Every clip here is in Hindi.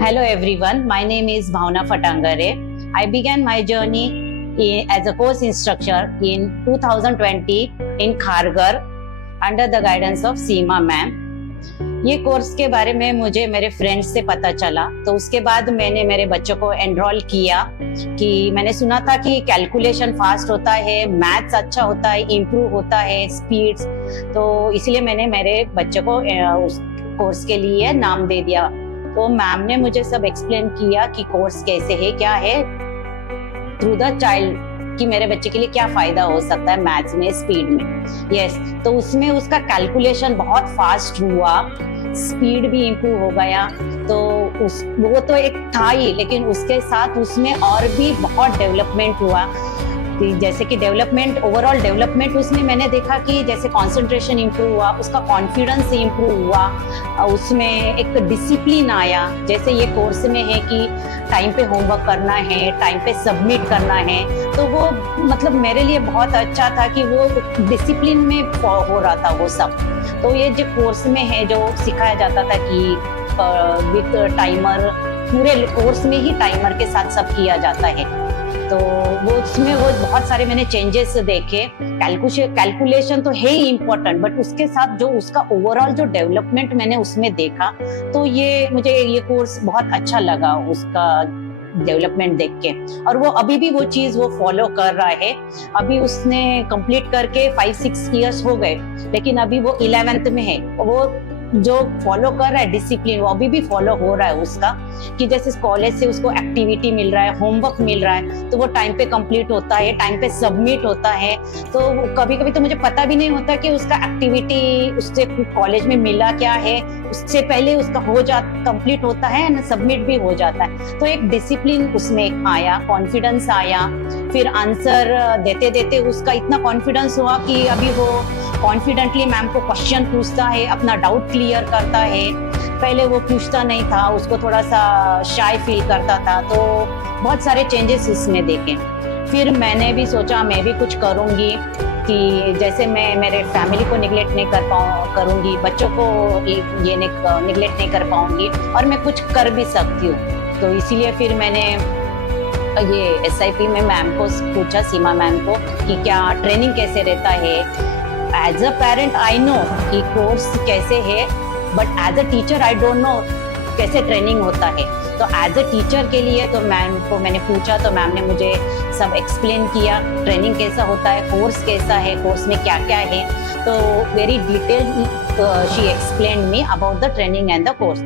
Hello everyone, my name is Bhavna Fatangare. I began my journey as a course instructor in 2020 in Kharghar under the guidance of Seema ma'am. ये कोर्स के बारे में मुझे मेरे फ्रेंड्स से पता चला, तो उसके बाद मैंने मेरे बच्चों को एनरोल किया कि मैंने सुना था कि कैलकुलेशन फास्ट होता है, मैथ्स अच्छा होता है, इम्प्रूव होता है, स्पीड्स, तो इसलिए मैंने मेरे बच्चों को उस कोर्स के लिए नाम दे दिया। तो मैम ने मुझे सब एक्सप्लेन किया कि कोर्स कैसे है, क्या है, थ्रू द चाइल्ड, कि मेरे बच्चे के लिए क्या फायदा हो सकता है मैथ्स में, स्पीड में। यस, तो उसमें उसका कैलकुलेशन बहुत फास्ट हुआ, स्पीड भी इम्प्रूव हो गया। तो वो तो एक था ही, लेकिन उसके साथ उसमें और भी बहुत डेवलपमेंट हुआ। जैसे कि डेवलपमेंट, ओवरऑल डेवलपमेंट उसमें मैंने देखा कि जैसे कंसंट्रेशन इम्प्रूव हुआ, उसका कॉन्फिडेंस इम्प्रूव हुआ, उसमें एक डिसिप्लिन आया। जैसे ये कोर्स में है कि टाइम पे होमवर्क करना है, टाइम पे सबमिट करना है, तो वो मतलब मेरे लिए बहुत अच्छा था कि वो डिसिप्लिन में हो रहा था वो सब। तो ये जो कोर्स में है, जो सिखाया जाता था कि विथ टाइमर, पूरे कोर्स में ही टाइमर के साथ सब किया जाता है, तो वो उसमें वो बहुत सारे मैंने चेंजेस देखे। कैलकुलेशन तो है ही इम्पोर्टेंट, बट उसके साथ जो उसका ओवरऑल जो डेवलपमेंट मैंने उसमें देखा, तो ये मुझे ये कोर्स बहुत अच्छा लगा, उसका डेवलपमेंट देख के। और वो अभी भी वो चीज वो फॉलो कर रहा है। अभी उसने कंप्लीट करके 5-6 इयर्स हो गए, लेकिन अभी वो 11th में है। वो जो फॉलो कर रहा है डिसिप्लिन, वो अभी भी फॉलो हो रहा है उसका, कि जैसे कॉलेज से उसको एक्टिविटी मिल रहा है, होमवर्क मिल रहा है, तो वो टाइम पे कंप्लीट होता है, टाइम पे सबमिट होता है। तो कभी कभी तो मुझे पता भी नहीं होता कि उसका एक्टिविटी उससे कॉलेज में मिला क्या है, उससे पहले उसका कंप्लीट होता है ना, सबमिट भी हो जाता है। तो एक डिसिप्लिन उसमें आया, कॉन्फिडेंस आया। फिर आंसर देते देते उसका इतना कॉन्फिडेंस हुआ कि अभी वो कॉन्फिडेंटली मैम को क्वेश्चन पूछता है, अपना डाउट क्लियर करता है। पहले वो पूछता नहीं था, उसको थोड़ा सा शाय फील करता था। तो बहुत सारे चेंजेस उसमें देखे। फिर मैंने भी सोचा मैं भी कुछ करूँगी, कि जैसे मैं मेरे फैमिली को निगलेक्ट नहीं करूँगी, बच्चों को ये निगलेक्ट नहीं कर पाऊँगी, और मैं कुछ कर भी सकती हूँ। तो इसीलिए फिर मैंने ये SIP में मैम को पूछा, सीमा मैम को, कि क्या ट्रेनिंग कैसे रहता है। As a parent I know कि कोर्स कैसे है, but as a teacher I don't know कैसे ट्रेनिंग होता है। तो एज अ टीचर के लिए तो मैम को मैंने पूछा, तो मैम ने मुझे सब एक्सप्लेन किया, ट्रेनिंग कैसा होता है, कोर्स कैसा है, कोर्स में क्या क्या है। तो very detail she explain me about the training and the course.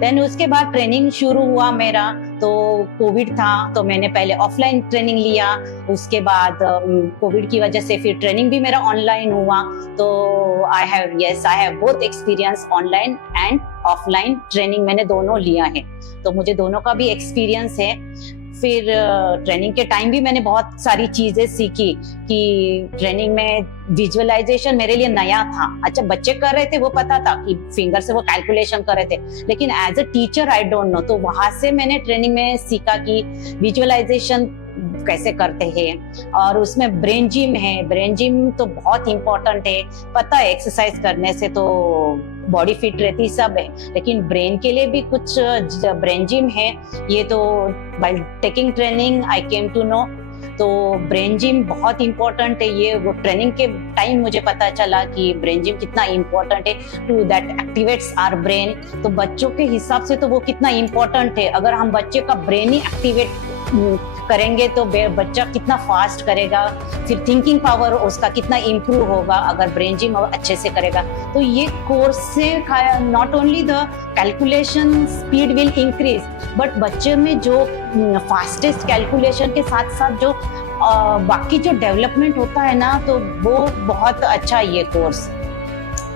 Then उसके बाद ट्रेनिंग शुरू हुआ मेरा। तो कोविड था, तो मैंने पहले ऑफलाइन ट्रेनिंग लिया, उसके बाद कोविड की वजह से फिर ट्रेनिंग भी मेरा ऑनलाइन हुआ। तो I have both experience, online and offline training मैंने दोनों लिया है, तो मुझे दोनों का भी एक्सपीरियंस है। फिर ट्रेनिंग के टाइम भी मैंने बहुत सारी चीजें सीखी, कि ट्रेनिंग में विजुअलाइजेशन मेरे लिए नया था। अच्छा, बच्चे कर रहे थे वो पता था कि फिंगर से वो कैलकुलेशन कर रहे थे, लेकिन as a teacher I don't know. तो वहां से मैंने ट्रेनिंग में सीखा कि विजुअलाइजेशन कैसे करते हैं। और उसमें ब्रेन जिम है, ब्रेन जिम तो बहुत इंपॉर्टेंट है। पता है एक्सरसाइज करने से तो बॉडी फिट रहती, सब है, लेकिन ब्रेन के लिए भी कुछ ब्रेन जिम है। ये तो by taking training I came to know. तो ब्रेन जिम बहुत इंपॉर्टेंट है। ये वो ट्रेनिंग के टाइम मुझे पता चला कि ब्रेन जिम कितना इंपॉर्टेंट है, to that activates our brain. तो बच्चों के हिसाब से तो वो कितना इंपॉर्टेंट है। अगर हम बच्चे का ब्रेन ही एक्टिवेट करेंगे तो बच्चा कितना फास्ट करेगा, फिर थिंकिंग पावर उसका कितना इम्प्रूव होगा अगर ब्रेन जिम अच्छे से करेगा। तो ये कोर्स से not only the calculation speed will increase, but बच्चे में जो फास्टेस्ट कैलकुलेशन के साथ साथ जो बाकी जो डेवलपमेंट होता है ना, तो वो बहुत अच्छा ये कोर्स।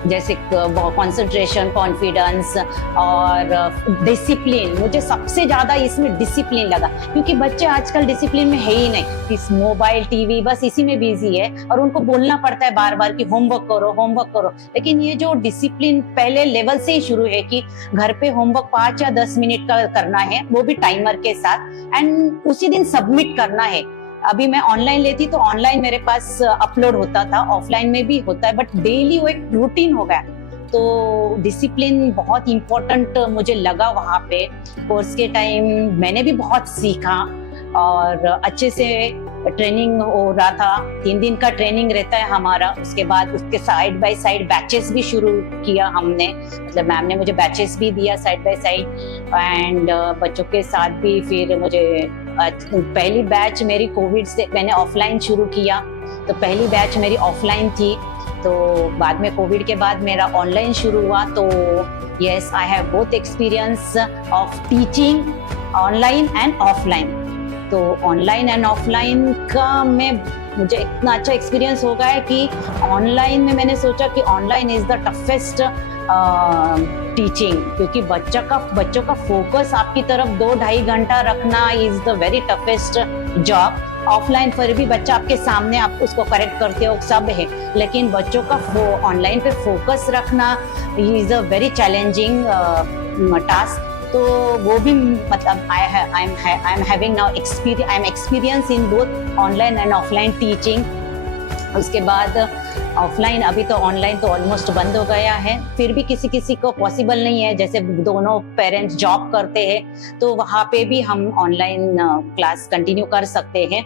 जैसे कंसंट्रेशन, कॉन्फिडेंस और डिसिप्लिन, मुझे सबसे ज्यादा इसमें डिसिप्लिन लगा, क्योंकि बच्चे आजकल डिसिप्लिन में है ही नहीं। इस मोबाइल, टीवी, बस इसी में बिजी है, और उनको बोलना पड़ता है बार बार कि होमवर्क करो, होमवर्क करो। लेकिन ये जो डिसिप्लिन पहले लेवल से ही शुरू है, कि घर पे होमवर्क 5 या 10 मिनट का करना है, वो भी टाइमर के साथ, एंड उसी दिन सबमिट करना है। अभी मैं ऑनलाइन लेती तो ऑनलाइन मेरे पास अपलोड होता था, ऑफलाइन में भी होता है, बट डेली वो एक रूटीन हो गया। तो डिसिप्लिन बहुत इम्पोर्टेंट मुझे लगा वहाँ पे। कोर्स के टाइम मैंने भी बहुत सीखा और अच्छे से ट्रेनिंग हो रहा था। 3 दिन का ट्रेनिंग रहता है हमारा, उसके बाद उसके साइड बाय साइड बैचेस भी शुरू किया हमने, मतलब मैम ने मुझे बैचेस भी दिया साइड बाय साइड, एंड बच्चों के साथ भी। फिर मुझे पहली बैच मेरी कोविड से मैंने ऑफलाइन शुरू किया, तो पहली बैच मेरी ऑफलाइन थी, तो बाद में कोविड के बाद मेरा ऑनलाइन शुरू हुआ। तो yes, I have both experience of teaching online and offline. तो ऑनलाइन एंड ऑफलाइन का मुझे इतना अच्छा एक्सपीरियंस हो गया है कि ऑनलाइन में मैंने सोचा कि online is the toughest teaching, क्योंकि बच्चों का फोकस आपकी तरफ 2-2.5 घंटा रखना is the very toughest job. Offline पर भी बच्चा आपके सामने, आप उसको करेक्ट करते हो, सब है, लेकिन बच्चों का ऑनलाइन पे फोकस रखना is a very challenging task. तो वो भी मतलब I am having now experience, I am experience in both online and offline teaching. उसके बाद ऑफलाइन, अभी तो ऑनलाइन तो ऑलमोस्ट बंद हो गया है, फिर भी किसी किसी को पॉसिबल नहीं है, जैसे दोनों पेरेंट्स जॉब करते हैं तो वहाँ पे भी हम ऑनलाइन क्लास कंटिन्यू कर सकते हैं।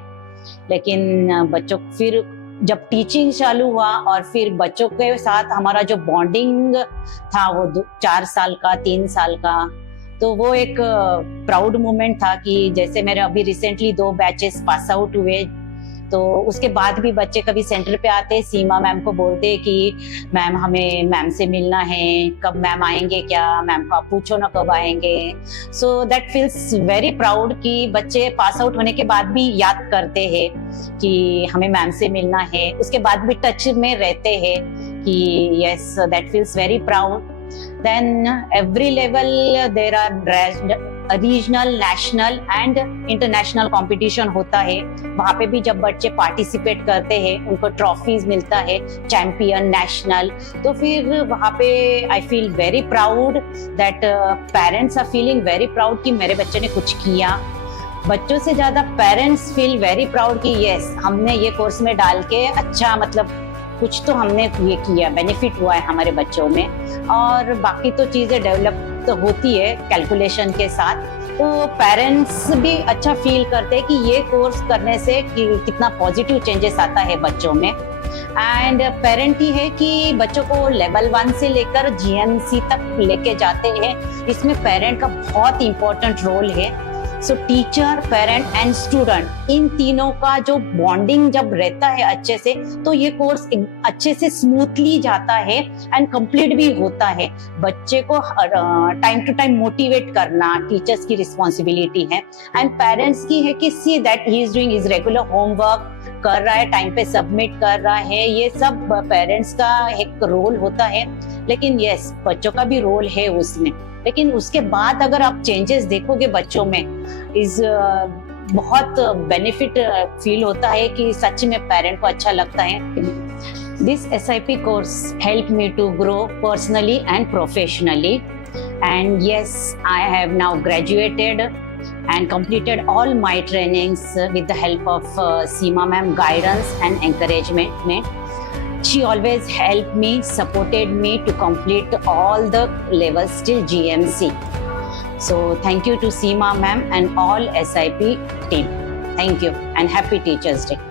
लेकिन बच्चों फिर जब टीचिंग चालू हुआ और फिर बच्चों के साथ हमारा जो बॉन्डिंग था वो 4 साल का, 3 साल का, तो वो एक प्राउड मोमेंट था कि जैसे मेरे अभी रिसेंटली 2 बैचेस पास आउट हुए, तो उसके बाद भी बच्चे कभी सेंटर पे आते, सीमा मैम को बोलते कि मैम हमें मैम से मिलना है, कब मैम आएंगे, क्या मैम को आप पूछो ना कब आएंगे। So that feels very proud कि बच्चे पास आउट होने के बाद भी याद करते हैं कि हमें मैम से मिलना है, उसके बाद भी टच में रहते हैं कि yes, that feels very proud. Then every level there are regional, national and international competition होता है। वहाँ पे भी जब बच्चे पार्टिसिपेट करते हैं उनको ट्रॉफीज मिलता है, चैंपियन, नेशनल। तो फिर वहाँ पे I feel very proud that parents are feeling very proud कि मेरे बच्चे ने कुछ किया। बच्चों से ज्यादा पेरेंट्स फील वेरी प्राउड कि यस, हमने ये कोर्स में डाल के अच्छा, मतलब कुछ तो हमने ये किया, बेनिफिट हुआ है हमारे बच्चों में। और बाकी तो चीज़ें डेवलप तो होती है कैलकुलेशन के साथ, तो पेरेंट्स भी अच्छा फील करते हैं कि ये कोर्स करने से कितना पॉजिटिव चेंजेस आता है बच्चों में। एंड पेरेंट ही है कि बच्चों को लेवल 1 से लेकर GNC तक लेके जाते हैं, इसमें पेरेंट का बहुत इंपॉर्टेंट रोल है। So teacher, parent and student, इन तीनों का जो बॉन्डिंग जब रहता है अच्छे से, तो ये कोर्स अच्छे से स्मूथली जाता है एंड कंप्लीट भी होता है। बच्चे को टाइम टू टाइम मोटिवेट करना टीचर्स की रिस्पॉन्सिबिलिटी है, एंड पेरेंट्स की है कि see that he is doing his regular homework, कर रहा है, टाइम पे सबमिट कर रहा है, ये सब पेरेंट्स का एक रोल होता है। लेकिन यस, बच्चों का भी रोल है उसमें। लेकिन उसके बाद अगर आप चेंजेस देखोगे बच्चों में, बहुत बेनिफिट फील होता है कि सच में पेरेंट को अच्छा लगता है। This SIP course help me to grow personally and professionally, and yes, I have now graduated and completed all my trainings with the help of Seema ma'am guidance and encouragement. She always helped me, supported me to complete all the levels till GMC. So thank you to Seema ma'am and all SIP team. Thank you and happy Teachers Day.